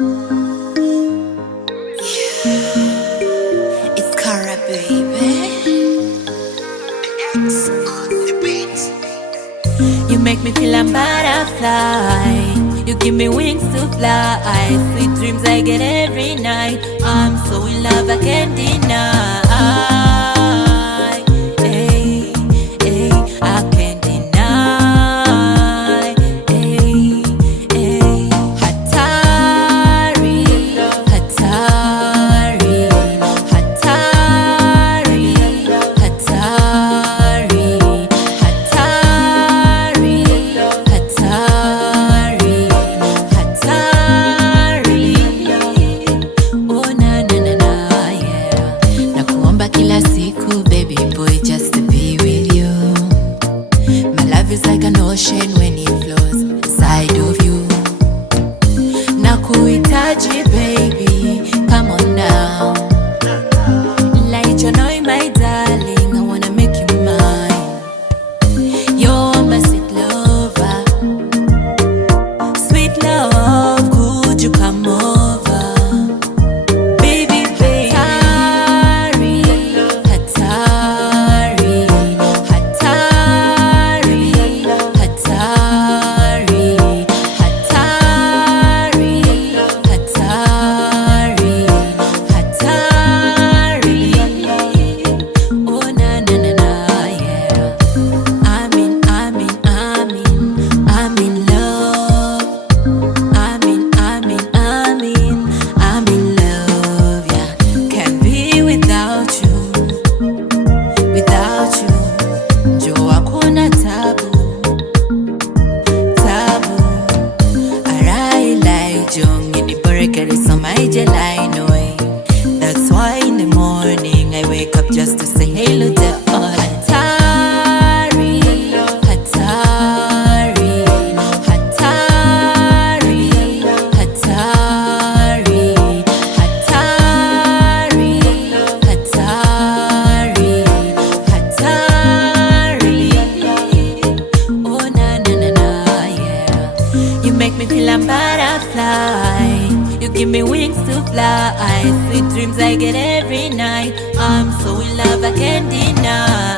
It's Cara, baby. X on the beat. You make me feel a butterfly. You give me wings to fly. Sweet dreams I get every night. I'm so in love I can't deny. Hey, hey, I can't deny. Hey, hey. Hatari, hatari, hatari, hatari, hatari, hatari, hatari. Oh na na na na, yeah. Nakuomba kila siku, baby boy, just to be with you. My love is like an ocean when it flows inside of you. Nakuhitaji baby, come on now. Let you know my darling, I wanna make you mine. You're my sweet lover, sweet love, could you come over? Baby, baby. Hatari, hatari, hatari, hatari, hatari, hatari, hatari. Oh na na na na, yeah. I'm in love. I'm in love, yeah. Can't be without you, without you. Jo hakuna tabu, tabu. Arai lai jong ini berekari samai jelai noi. That's why in the morning I wake up just to say hello to all. Hatari, hatari, hatari, hatari, hatari, hatari, hatari. Oh na na na na, yeah. You make me feel a butterfly. You give me wings to fly. Sweet dreams I get every night. I'm so in love I can't deny.